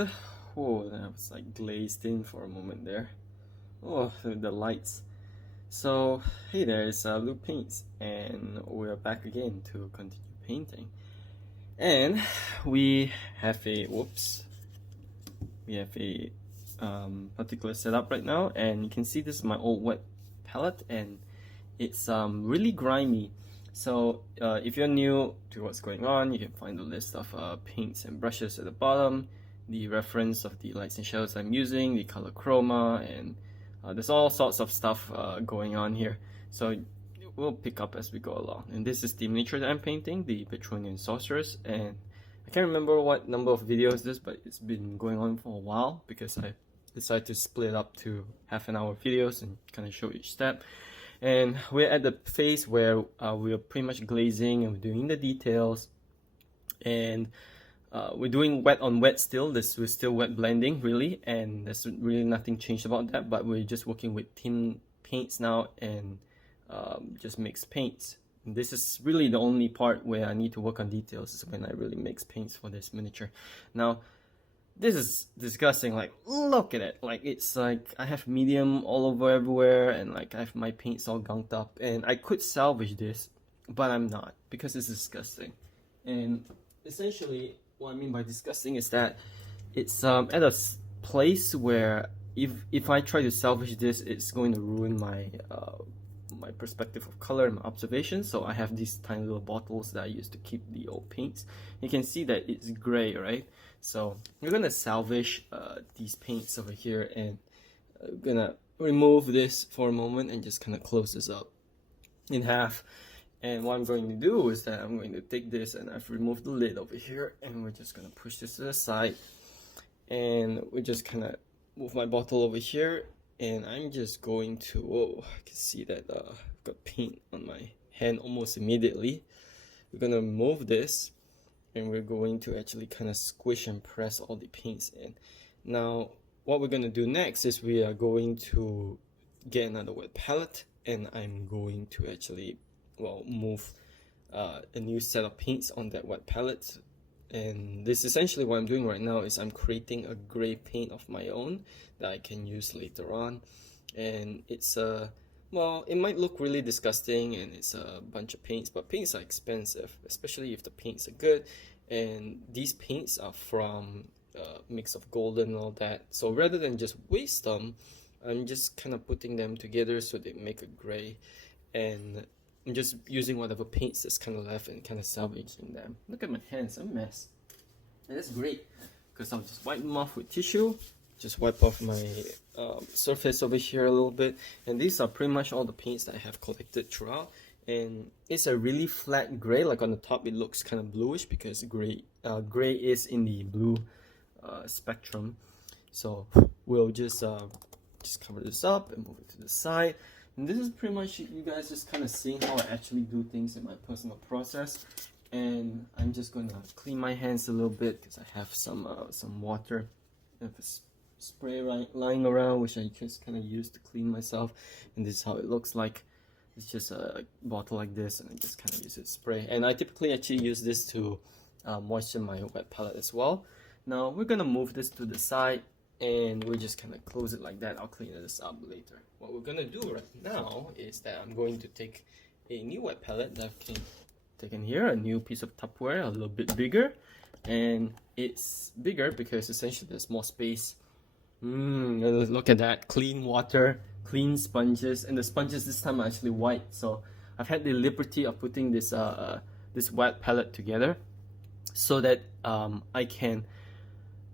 And oh, that was like glazed in for a moment there. Oh, the lights. So hey there, it's Blue Paints, and we're back again to continue painting. And we have a particular setup right now, and you can see this is my old wet palette, and it's really grimy. So if you're new to what's going on, you can find the list of paints and brushes at the bottom, the reference of the lights and shadows I'm using, the color chroma, and there's all sorts of stuff going on here. So we'll pick up as we go along. And this is the miniature that I'm painting, the Bretonnian Sorceress, and I can't remember what number of videos this, but it's been going on for a while because I decided to split up to half-an-hour videos and kind of show each step. And we're at the phase where we're pretty much glazing and we're doing the details, and we're doing wet on wet still. We're still wet blending really, and there's really nothing changed about that, but we're just working with thin paints now and just mixed paints. And this is really the only part where I need to work on details, is when I really mix paints for this miniature. Now this is disgusting. Like, look at it. Like, it's like I have medium all over everywhere, and like I have my paints all gunked up, and I could salvage this, but I'm not, because it's disgusting. And essentially what I mean by disgusting is that it's at a place where if I try to salvage this, it's going to ruin my my perspective of color and my observation. So I have these tiny little bottles that I use to keep the old paints. You can see that it's gray, right? So we're gonna salvage these paints over here, and we're gonna remove this for a moment and just kind of close this up in half. And what I'm going to do is that I'm going to take this, and I've removed the lid over here, and we're just gonna push this to the side, and we just kind of move my bottle over here, and I'm just going to, whoa, I can see that I've got paint on my hand almost immediately. We're gonna remove this, and we're going to actually kind of squish and press all the paints in. Now what we're going to do next is we are going to get another wet palette, and I'm going to actually, well, move a new set of paints on that wet palette. And this essentially what I'm doing right now is I'm creating a gray paint of my own that I can use later on. And it's well, it might look really disgusting, and it's a bunch of paints, but paints are expensive, especially if the paints are good. And these paints are from a mix of golden and all that. So rather than just waste them, I'm just kind of putting them together so they make a gray, and I'm just using whatever paints that's kind of left and kind of salvaging them. Look at my hands, a mess. And that's great, because I'll just wipe them off with tissue. Just wipe off my surface over here a little bit, and these are pretty much all the paints that I have collected throughout. And it's a really flat gray. Like on the top it looks kind of bluish because gray is in the blue spectrum. So we'll just cover this up and move it to the side. And this is pretty much you guys just kind of seeing how I actually do things in my personal process. And I'm just gonna clean my hands a little bit because I have some water. I have a spray lying around, which I just kind of use to clean myself. And this is how it looks like. It's just a bottle like this, and I just kind of use it to spray. And I typically actually use this to moisture my wet palette as well. Now we're gonna move this to the side, and we're just kind of close it like that. I'll clean this up later. What we're gonna do right now is that I'm going to take a new wet palette that I've taken here, a new piece of Tupperware, a little bit bigger. And it's bigger because essentially there's more space. Look at that, clean water, clean sponges, and the sponges this time are actually white. So I've had the liberty of putting this this wet palette together so that I can,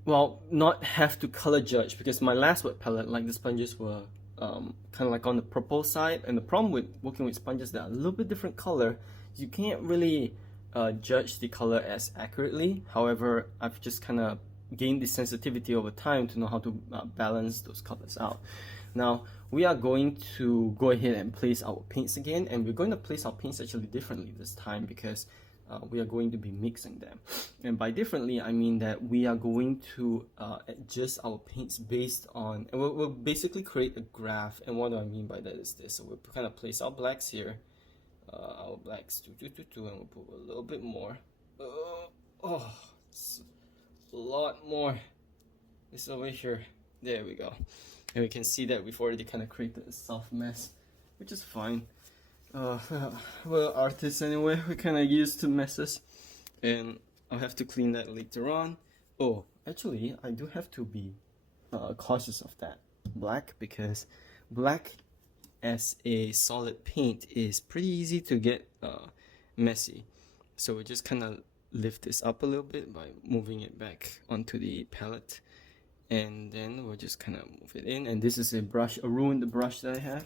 well, not have to color judge, because my last wet palette, like, the sponges were kind of like on the purple side. And the problem with working with sponges that are a little bit different color, you can't really judge the color as accurately. However, I've just kind of gained the sensitivity over time to know how to balance those colors out. Now we are going to go ahead and place our paints again, and we're going to place our paints actually differently this time, because we are going to be mixing them. And by differently, I mean that we are going to adjust our paints based on, and we'll basically create a graph. And what do I mean by that is this. So we'll kind of place our blacks here, our blacks, and we'll put a little bit more. Oh, a lot more. It's over here. There we go. And we can see that we've already kind of created a soft mess, which is fine. We're artists anyway, we're kind of used to messes. And I'll have to clean that later on. Oh, actually, I do have to be cautious of that black, because black as a solid paint is pretty easy to get messy. So we just kind of lift this up a little bit by moving it back onto the palette, and then we'll just kind of move it in. And this is a brush, a ruined brush that I have,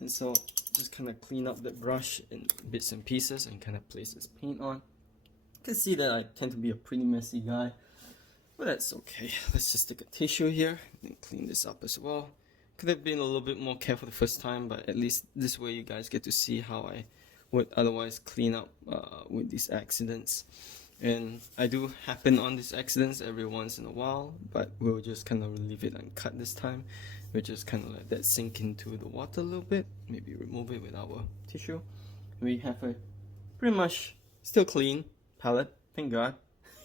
and so just kind of clean up that brush in bits and pieces and kind of place this paint on. You can see that I tend to be a pretty messy guy, but that's okay. Let's just take a tissue here and clean this up as well. Could have been a little bit more careful the first time, but at least this way you guys get to see how I would otherwise clean up with these accidents. And I do happen on these accidents every once in a while, but we'll just kind of leave it uncut this time. We'll just kind of let that sink into the water a little bit, maybe remove it with our tissue. We have a pretty much still clean palette, thank God.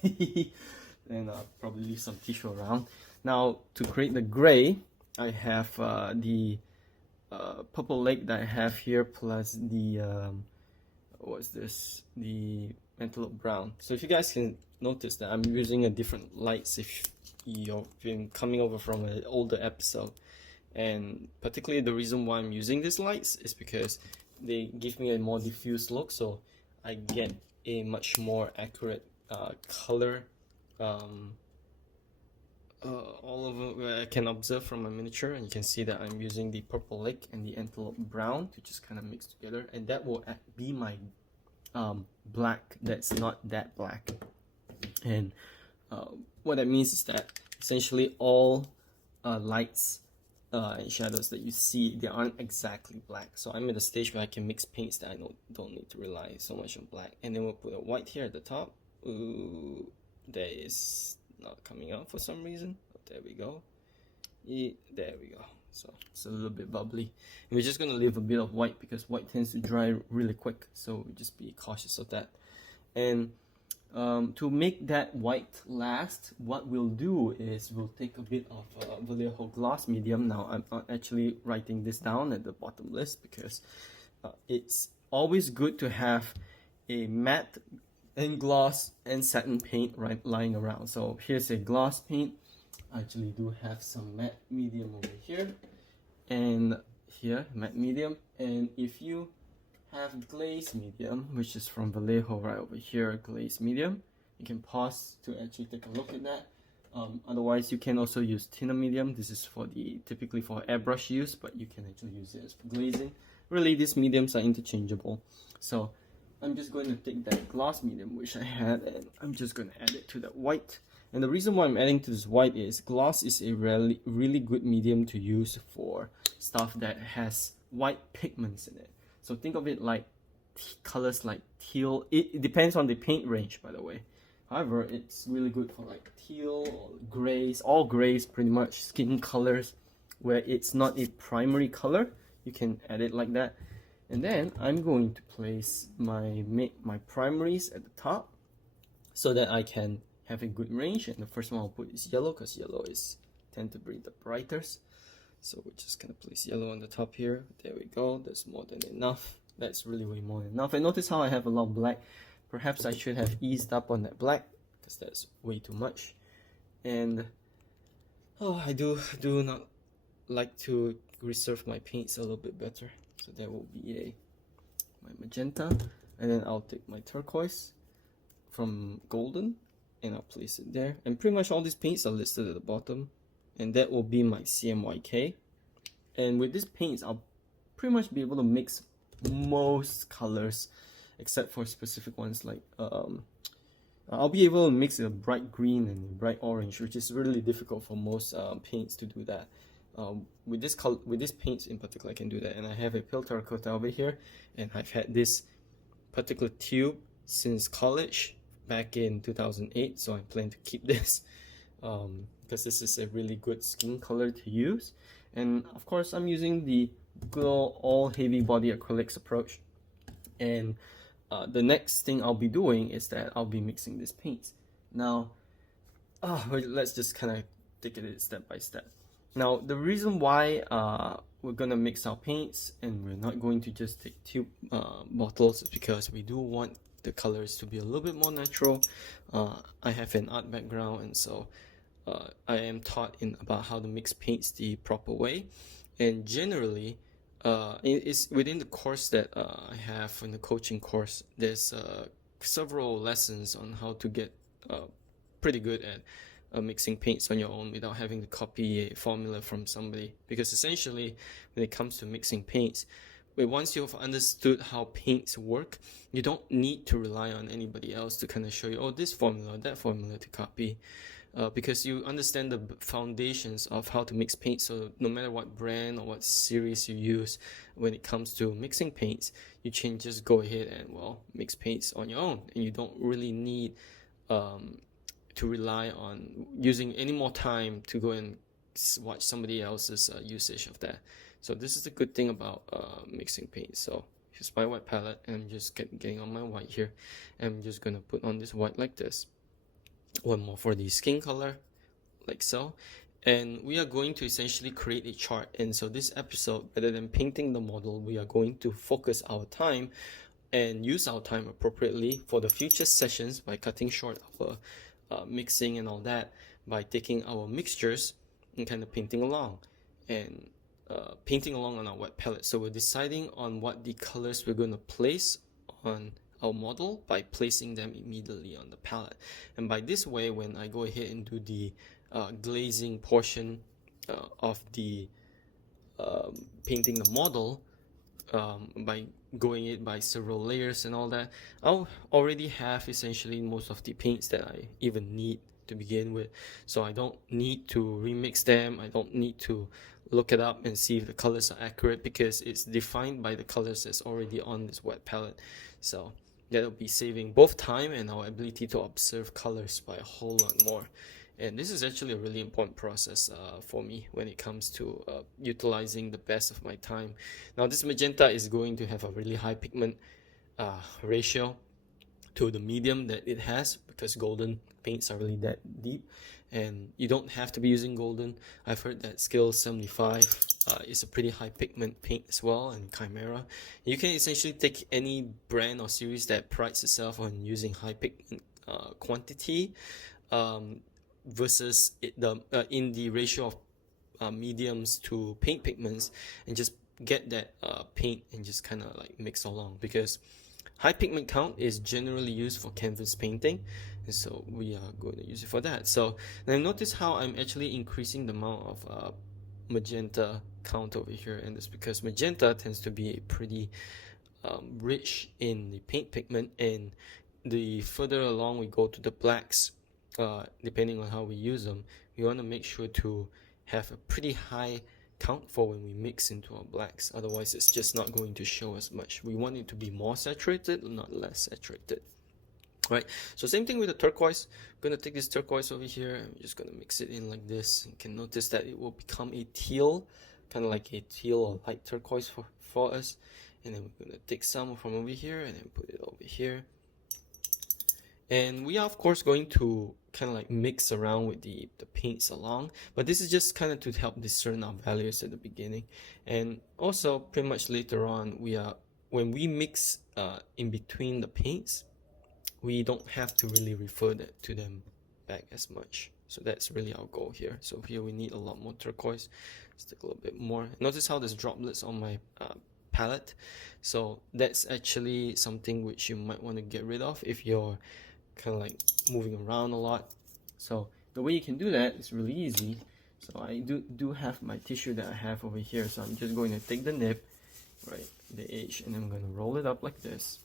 And I'll probably leave some tissue around. Now to create the gray, I have the purple lake that I have here, plus the what's this, the antelope brown. So if you guys can notice that I'm using a different lights if you've been coming over from an older episode, and particularly the reason why I'm using these lights is because they give me a more diffuse look, so I get a much more accurate color all over where I can observe from my miniature. And you can see that I'm using the purple lake and the antelope brown to just kind of mix together, and that will be my black that's not that black. And what that means is that essentially all lights and shadows that you see, they aren't exactly black. So I'm at a stage where I can mix paints that I don't need to rely so much on black. And then we'll put a white here at the top. Ooh, that is not coming out for some reason. Oh, there we go. Yeah, there we go. So it's a little bit bubbly. And we're just going to leave a bit of white because white tends to dry really quick. So just be cautious of that. And to make that white last, what we'll do is we'll take a bit of Vallejo gloss medium. Now I'm not actually writing this down at the bottom list because it's always good to have a matte and gloss and satin paint lying around. So here's a gloss paint. I actually do have some matte medium over here and here, matte medium. And if you have glaze medium, which is from Vallejo right over here, glaze medium, you can pause to actually take a look at that. Otherwise you can also use thinner medium. This is for typically for airbrush use, but you can actually use it as for glazing. Really, these mediums are interchangeable. So I'm just going to take that gloss medium which I had, and I'm just going to add it to that white. And the reason why I'm adding to this white is gloss is a really good medium to use for stuff that has white pigments in it. So think of it like colors like teal. It depends on the paint range, by the way. However, it's really good for like teal or grays, all grays pretty much, skin colors where it's not a primary color. You can add it like that. And then I'm going to place my primaries at the top so that I can have a good range. And the first one I'll put is yellow because yellow tend to be the brightest. So we're just gonna place yellow on the top here. There we go. That's more than enough. That's really way more than enough. And notice how I have a lot of black. Perhaps I should have eased up on that black because that's way too much. And I do not like to reserve my paints a little bit better. So that will be my magenta, and then I'll take my turquoise from golden and I'll place it there. And pretty much all these paints are listed at the bottom, and that will be my CMYK. And with these paints I'll pretty much be able to mix most colors except for specific ones like I'll be able to mix a bright green and a bright orange, which is really difficult for most paints to do that. With this paints in particular I can do that. And I have a pale terracotta over here, and I've had this particular tube since college back in 2008, so I plan to keep this because this is a really good skin color to use. And of course I'm using the good old all heavy body acrylics approach. And the next thing I'll be doing is that I'll be mixing these paints. Now let's just kind of take it step by step. Now, the reason why we're gonna mix our paints and we're not going to just take tube bottles is because we do want the colors to be a little bit more natural. I have an art background, and so I am taught about how to mix paints the proper way. And generally, it's within the course that I have in the coaching course, there's several lessons on how to get pretty good at mixing paints on your own without having to copy a formula from somebody. Because essentially, when it comes to mixing paints, once you've understood how paints work, you don't need to rely on anybody else to kind of show you, oh, this formula, that formula to copy. Because you understand the foundations of how to mix paint. So no matter what brand or what series you use when it comes to mixing paints, you can just go ahead and, well, mix paints on your own, and you don't really need to rely on using any more time to go and watch somebody else's usage of that. So this is the good thing about mixing paint. So here's my white palette, and I'm just getting on my white here. I'm just gonna put on this white like this. One more for the skin color, like so. And we are going to essentially create a chart. And so this episode, rather than painting the model, we are going to focus our time and use our time appropriately for the future sessions by cutting short our mixing and all that, by taking our mixtures and kind of painting along and painting along on our wet palette. So we're deciding on what the colors we're going to place on our model by placing them immediately on the palette. And by this way, when I go ahead and do the glazing portion of the painting the model, by going it by several layers and all that, I'll already have essentially most of the paints that I even need to begin with. So I don't need to remix them. I don't need to look it up and see if the colors are accurate, because it's defined by the colors that's already on this wet palette. So that'll be saving both time and our ability to observe colors by a whole lot more. And this is actually a really important process for me when it comes to utilizing the best of my time. Now, this magenta is going to have a really high pigment ratio to the medium that it has, because golden paints are really that deep, and you don't have to be using golden. I've heard that scale 75 is a pretty high pigment paint as well, and Chimera. You can essentially take any brand or series that prides itself on using high pigment quantity versus in the ratio of mediums to paint pigments, and just get that paint and just kind of like mix along, because high pigment count is generally used for canvas painting, and so we are going to use it for that. So now notice how I'm actually increasing the amount of magenta count over here, and that's because magenta tends to be pretty rich in the paint pigment, and the further along we go to the blacks, depending on how we use them, we want to make sure to have a pretty high count for when we mix into our blacks. Otherwise, it's just not going to show as much. We want it to be more saturated, not less saturated. Right, so same thing with the turquoise. I'm going to take this turquoise over here. I'm just going to mix it in like this. You can notice that it will become a teal, kind of like a teal or light turquoise for us. And then we're going to take some from over here and then put it over here. And we are, of course, going to kind of like mix around with the paints along, but this is just kind of to help discern our values at the beginning. And also pretty much later on, when we mix in between the paints, we don't have to really refer to them back as much. So that's really our goal here. So here we need a lot more turquoise. Let's take a little bit more. Notice how there's droplets on my palette. So that's actually something which you might want to get rid of if you're kind of like moving around a lot. So the way you can do that is really easy. So I do have my tissue that I have over here. So I'm just going to take the nib, right, the edge, and I'm going to roll it up like this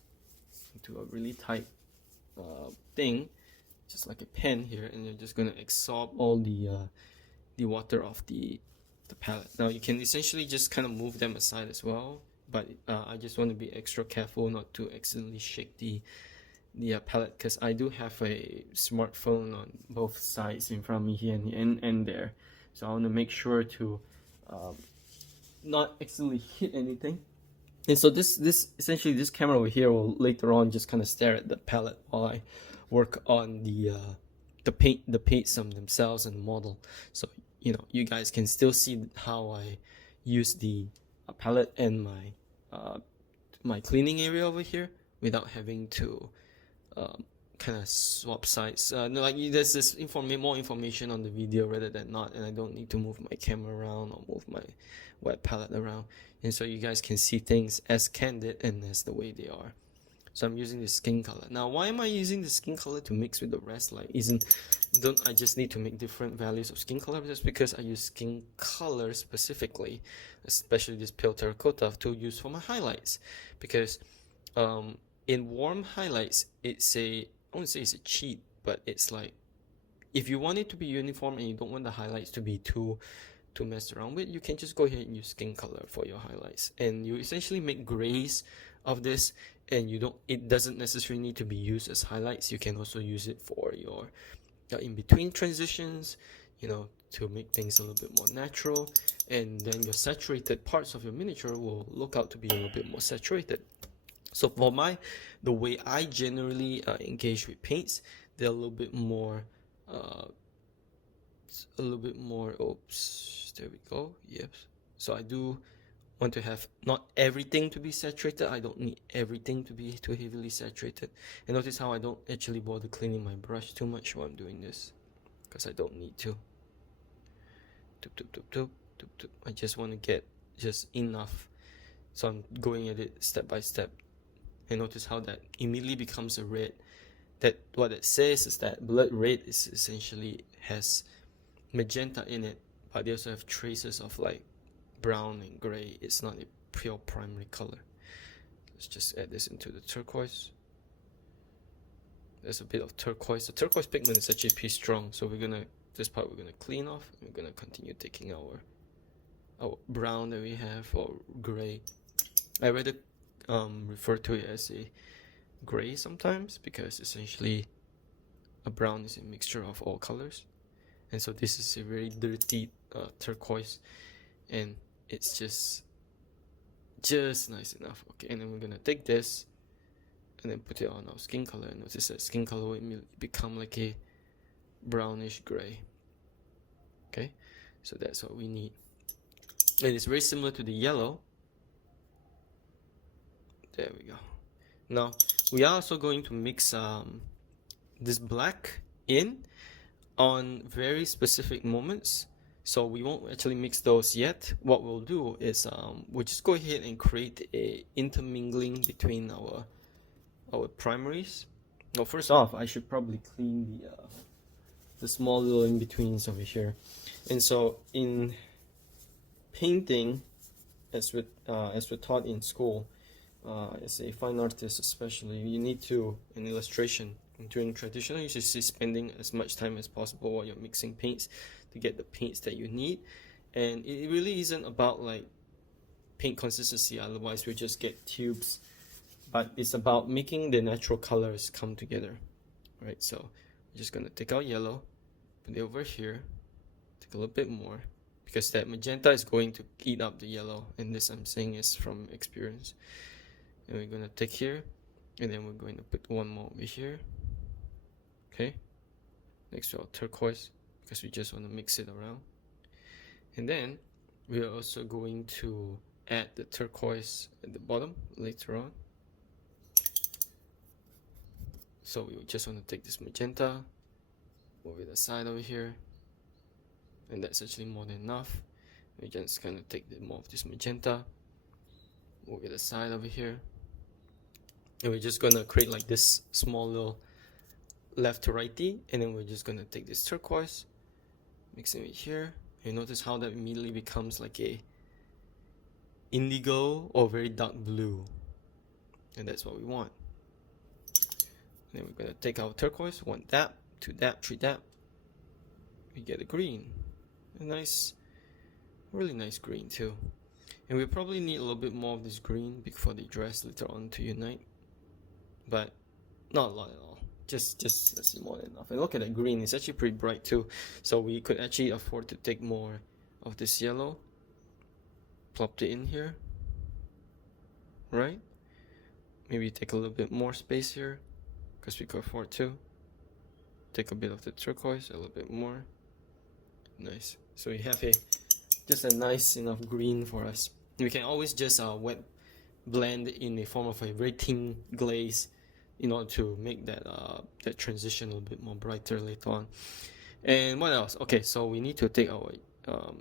into a really tight thing, just like a pen here, and you're just going to absorb all the water off the palette. Now you can essentially just kind of move them aside as well, but I just want to be extra careful not to accidentally shake the palette, because I do have a smartphone on both sides in front of me here and there, so I want to make sure to not accidentally hit anything. And so this essentially this camera over here will later on just kind of stare at the palette while I work on the the paints themselves and the model. So you know, you guys can still see how I use the palette and my cleaning area over here without having to kind of swap sides. Like there's this more information on the video rather than not, and I don't need to move my camera around or move my wet palette around, and so you guys can see things as candid and as the way they are. So I'm using the skin color. Now, why am I using the skin color to mix with the rest? Like, don't I just need to make different values of skin color? Just because I use skin color specifically, especially this pale terracotta, to use for my highlights. Because in warm highlights, I won't say it's a cheat, but it's like, if you want it to be uniform and you don't want the highlights to be too messed around with, you can just go ahead and use skin color for your highlights, and you essentially make grays of this, and it doesn't necessarily need to be used as highlights. You can also use it for your in-between transitions, you know, to make things a little bit more natural, and then your saturated parts of your miniature will look out to be a little bit more saturated. So for the way I generally engage with paints, they're a little bit more oops, there we go. Yep. So I do want to have not everything to be saturated. I don't need everything to be too heavily saturated. And notice how I don't actually bother cleaning my brush too much while I'm doing this, because I don't need to. I just want to get just enough, so I'm going at it step by step. And notice how that immediately becomes a red. What it says is that blood red is essentially has magenta in it, but they also have traces of like brown and gray. It's not a pure primary color. Let's just add this into the turquoise. There's a bit of turquoise. The turquoise pigment is actually pretty strong, so this part we're gonna clean off, and we're gonna continue taking our brown that we have, or gray. I rather refer to it as a gray sometimes, because essentially a brown is a mixture of all colors, and so this is a very dirty turquoise, and it's just nice enough. Okay, and then we're gonna take this and then put it on our skin color, and notice that skin color will immediately become like a brownish gray. Okay, so that's what we need, and it's very similar to the yellow. There we go. Now we are also going to mix this black in on very specific moments, so we won't actually mix those yet. What we'll do is we'll just go ahead and create a intermingling between our primaries. Now first off, I should probably clean the small little in-betweens over here. And so in painting, as we're taught in school, as a fine artist especially, you need to, in illustration, during traditional, you should see spending as much time as possible while you're mixing paints to get the paints that you need. And it really isn't about like paint consistency, otherwise we just get tubes, but it's about making the natural colors come together. Right, so we're just gonna take out yellow, put it over here, take a little bit more, because that magenta is going to eat up the yellow, and this I'm saying is from experience. And we're gonna take here, and then we're going to put one more over here, okay, next to our turquoise, because we just want to mix it around. And then we are also going to add the turquoise at the bottom later on. So we just want to take this magenta, move it aside over here, and that's actually more than enough. We just kind of take more of this magenta, move it aside over here, and we're just gonna create like this small little left to righty, and then we're just gonna take this turquoise, mix it here. You notice how that immediately becomes like a indigo or very dark blue, and that's what we want. And then we're gonna take our turquoise, one dab, two dab, three dab, we get a green, a nice, really nice green too. And we probably need a little bit more of this green before the dress later on to unite, but not a lot at all. Just let's see, more than enough. And look at that green, it's actually pretty bright too, so we could actually afford to take more of this yellow, plop it in here, right? Maybe take a little bit more space here, because we could afford to. take a bit of the turquoise, a little bit more. Nice. So we have just a nice enough green for us. We can always just wet blend in the form of a very thin glaze in order to make that that transition a little bit more brighter later on. And what else? Okay, so we need to take our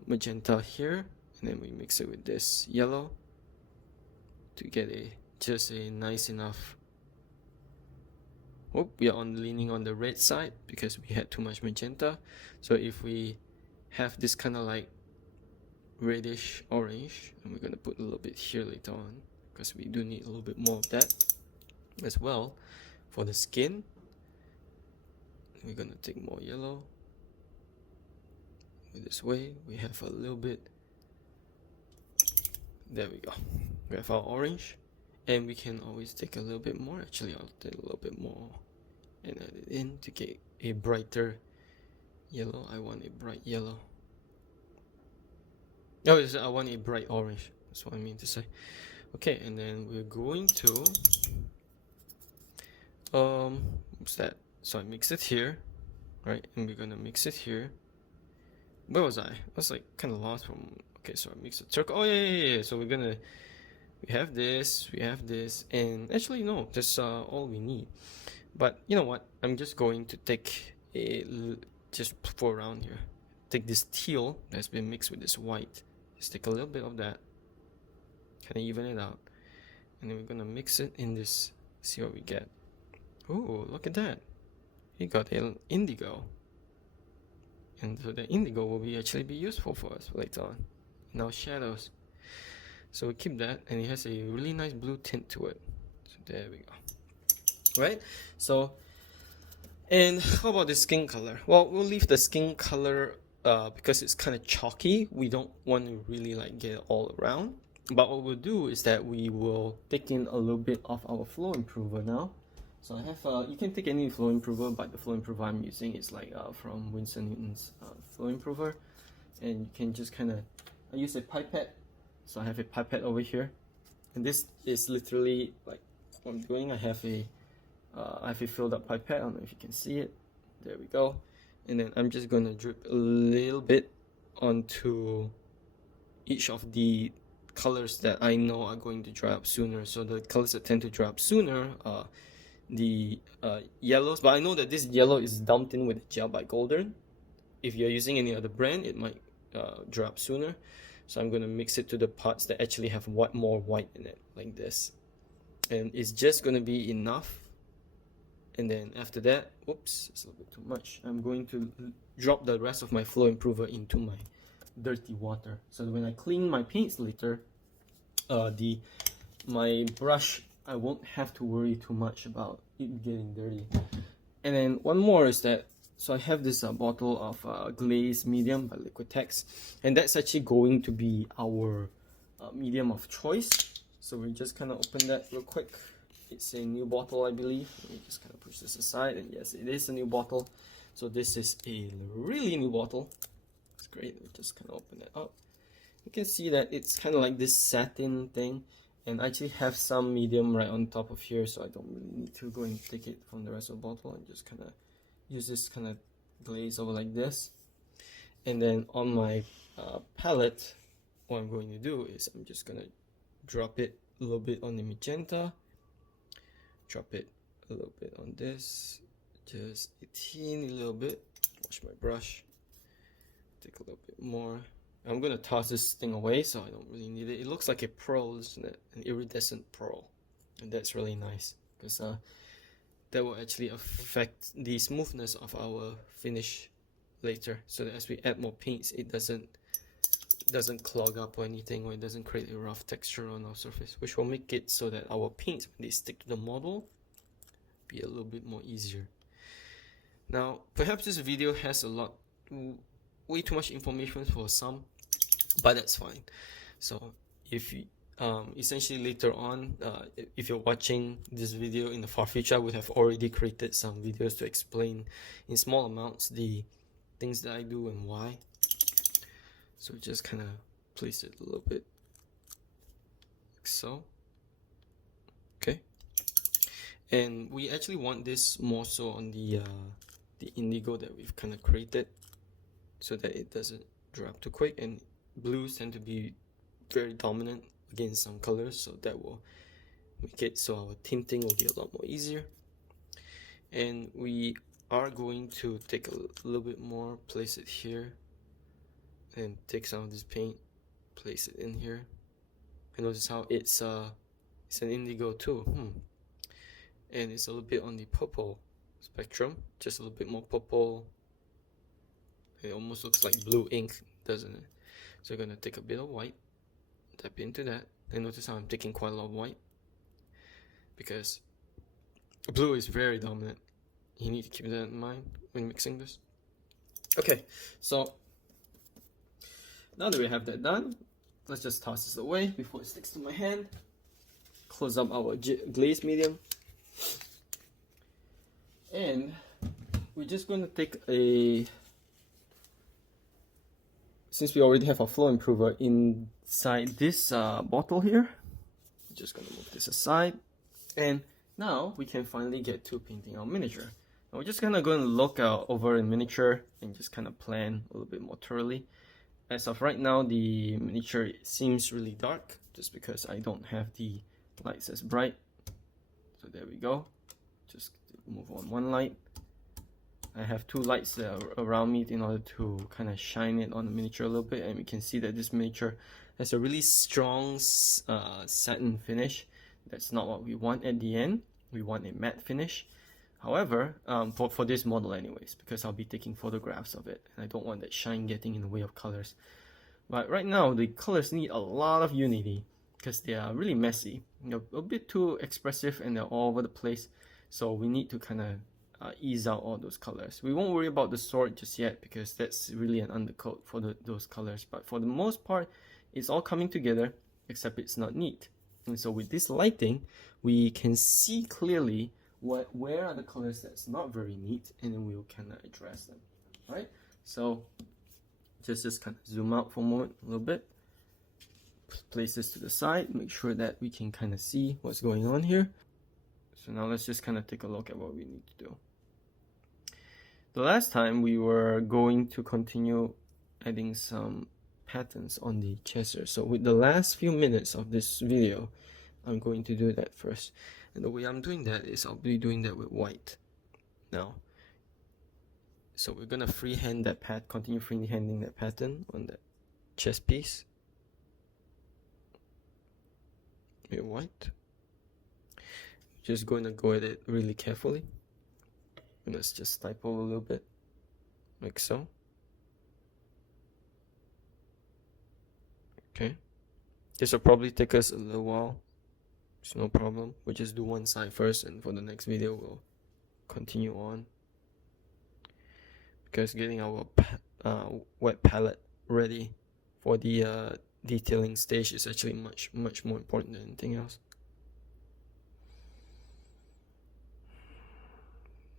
magenta here, and then we mix it with this yellow to get just a nice enough. Oh, we are leaning on the red side because we had too much magenta. So if we have this kind of like reddish orange, and we're gonna put a little bit here later on because we do need a little bit more of that as well for the skin. We're gonna take more yellow. This way we have a little bit. There we go. We have our orange, and we can always take a little bit more. Actually, I'll take a little bit more and add it in to get a brighter yellow. I want a bright yellow. Oh, I want a bright orange. That's what I mean to say. Okay, and then we're going to what's that? So I mix it here, right? And we're gonna mix it here. Where was I? I was like kind of lost from. Okay, so I mix the turquoise. Oh yeah. So we have this, and actually no, that's all we need. But you know what? I'm just going to take just for around here. Take this teal that's been mixed with this white. Just take a little bit of that, kind of even it out, and then we're gonna mix it in this. See what we get. Oh, look at that! We got an indigo, and so the indigo will actually be useful for us later on in our shadows. So we keep that, and it has a really nice blue tint to it. So there we go. Right? So, and how about the skin color? Well, we'll leave the skin color because it's kind of chalky. We don't want to really like get it all around. But what we'll do is that we will take in a little bit of our flow improver now. So I have, you can take any flow improver, but the flow improver I'm using is like from Winston Newton's flow improver. And you can just kind of, I use a pipette. So I have a pipette over here. And this is literally like what I'm doing. I have a filled up pipette. I don't know if you can see it. There we go. And then I'm just going to drip a little bit onto each of the colors that I know are going to dry up sooner. So the colors that tend to dry up sooner are the yellows. But I know that this yellow is dumped in with gel by Golden. If you're using any other brand, it might dry up sooner. So I'm going to mix it to the parts that actually have more white in it, like this. And it's just going to be enough. And then after that, oops, it's a little bit too much. I'm going to drop the rest of my flow improver into my dirty water. So when I clean my paints later, my brush, I won't have to worry too much about it getting dirty. And then one more is that, so I have this bottle of glaze medium by Liquitex, and that's actually going to be our medium of choice. So we just kind of open that real quick. It's a new bottle, I believe. Let me just kind of push this aside, and yes, it is a new bottle. So this is a really new bottle. It's great. We just kind of open it up. You can see that it's kind of like this satin thing, and I actually have some medium right on top of here, so I don't really need to go and take it from the rest of the bottle and just kind of use this kind of glaze over like this. And then on my palette, what I'm going to do is I'm just going to drop it a little bit on the magenta, drop it a little bit on this, just a teeny little bit. Wash my brush, take a little bit more. I'm going to toss this thing away, so I don't really need it. It looks like a pearl, isn't it? An iridescent pearl. And that's really nice, because that will actually affect the smoothness of our finish later, so that as we add more paints, it doesn't clog up or anything, or it doesn't create a rough texture on our surface, which will make it so that our paints, when they stick to the model, be a little bit more easier. Now, perhaps this video has way too much information for some, but that's fine. So if you essentially later on, if you're watching this video in the far future, I would have already created some videos to explain in small amounts the things that I do and why. So just kind of place it a little bit like so. Okay. And we actually want this more so on the the indigo that we've kind of created so that it doesn't dry up too quick. And blues tend to be very dominant against some colors, so that will make it so our tinting will be a lot more easier. And we are going to take a little bit more, place it here, and take some of this paint, place it in here. And notice how it's an indigo too, and it's a little bit on the purple spectrum, just a little bit more purple. It almost looks like blue ink, doesn't it? So we're gonna take a bit of white, tap into that, and notice how I'm taking quite a lot of white because blue is very dominant. You need to keep that in mind when mixing this. Okay, so now that we have that done, let's just toss this away before it sticks to my hand. Close up our glaze medium. And we're just going to take since we already have a flow improver inside this bottle here, I'm just going to move this aside. And now we can finally get to painting our miniature. Now we're just going to look over in miniature and just kind of plan a little bit more thoroughly. As of right now, the miniature seems really dark just because I don't have the lights as bright. So there we go. Just move on one light. I have two lights around me in order to kind of shine it on the miniature a little bit, and we can see that this miniature has a really strong satin finish. That's not what we want at the end. We want a matte finish. However, for this model anyways, because I'll be taking photographs of it, and I don't want that shine getting in the way of colors. But right now, the colors need a lot of unity because they are really messy. They're a bit too expressive and they're all over the place. So we need to kind of ease out all those colors. We won't worry about the sword just yet because that's really an undercoat for those colors. But for the most part, it's all coming together, except it's not neat. And so with this lighting, we can see clearly where are the colors that's not very neat, and then we'll kind of address them. All right? So just kind of zoom out for a moment, a little bit. Place this to the side, make sure that we can kind of see what's going on here. So now let's just kind of take a look at what we need to do. The last time we were going to continue adding some patterns on the chaser. So with the last few minutes of this video, I'm going to do that first. And the way I'm doing that is I'll be doing that with white. Now, so we're gonna freehand that continue freehanding that pattern on that chest piece with white. Just going to go at it really carefully. And let's just stipple a little bit, like so. Okay. This will probably take us a little while. It's no problem. We'll just do one side first, and for the next video we'll continue on. Because getting our wet palette ready for the detailing stage is actually much more important than anything else.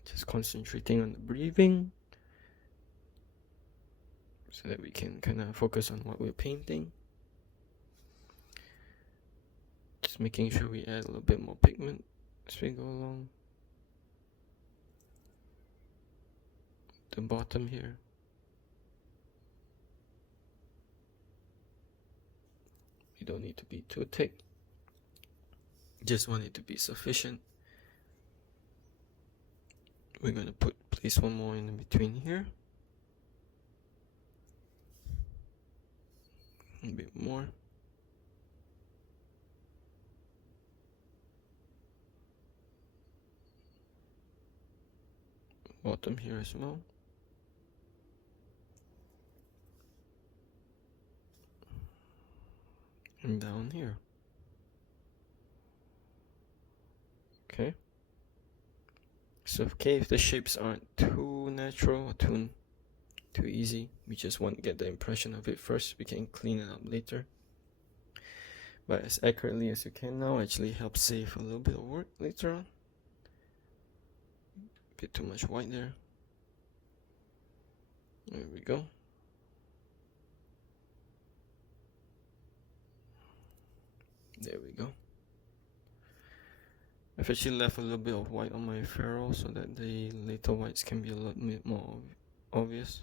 Just concentrating on the breathing so that we can kind of focus on what we're painting. Just making sure we add a little bit more pigment as we go along. The bottom here. You don't need to be too thick. Just want it to be sufficient. We're going to place one more in between here. A bit more. Bottom here as well. And down here. Okay. So if the shapes aren't too natural or too easy, we just want to get the impression of it first. We can clean it up later. But as accurately as you can now actually helps save a little bit of work later on. Bit too much white there. There we go. There we go. I've actually left a little bit of white on my ferrule so that the later whites can be a little bit more obvious.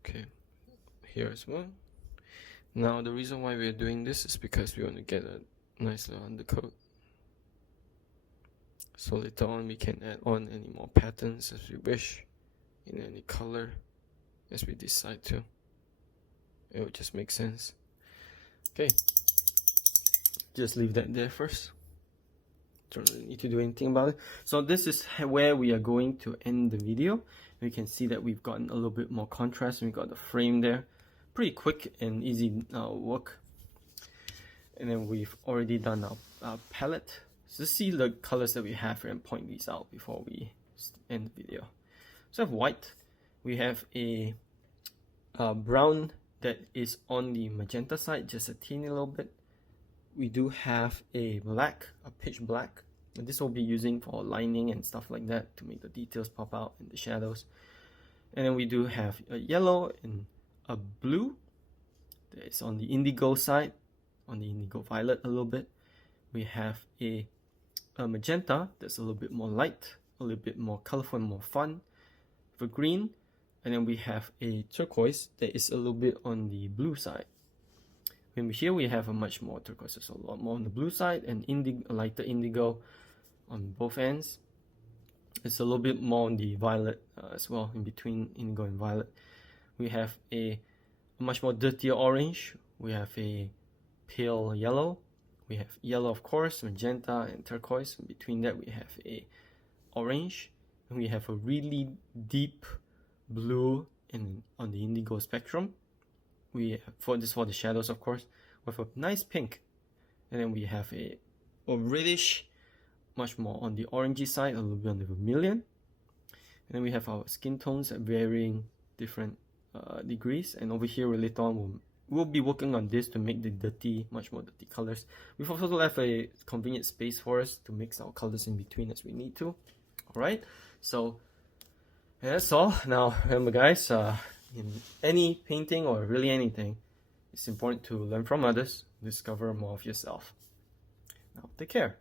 Okay, here as well. Now the reason why we're doing this is because we want to get a nice little undercoat. So later on we can add on any more patterns as we wish, in any color as we decide to. It would just make sense. Okay, just leave that there first. Don't really need to do anything about it. So this is where we are going to end the video. We can see that we've gotten a little bit more contrast and we got the frame there. Pretty quick and easy work. And then we've already done our palette. So let's see the colors that we have here and point these out before we end the video. So we have white. We have a brown that is on the magenta side, just a teeny little bit. We do have a black, a pitch black. And this will be using for lining and stuff like that to make the details pop out in the shadows. And then we do have a yellow and a blue that is on the indigo side, on the indigo violet a little bit. We have a magenta that's a little bit more light, a little bit more colorful and more fun. For green, and then we have a turquoise that is a little bit on the blue side. And here we have a much more turquoise, so a lot more on the blue side, and lighter indigo on both ends. It's a little bit more on the violet as well, in between indigo and violet. We have a much more dirtier orange. We have a pale yellow. We have yellow, of course, magenta, and turquoise. In between that, we have a orange, and we have a really deep blue on the indigo spectrum. We have, for the shadows, of course, with a nice pink, and then we have a reddish, much more on the orangey side, a little bit on the vermilion, and then we have our skin tones at varying different degrees. And over here, later on, we'll be working on this to make the much more dirty colors. We've also left a convenient space for us to mix our colors in between as we need to. Alright, so that's all. Now remember guys, in any painting or really anything, it's important to learn from others, discover more of yourself. Now take care.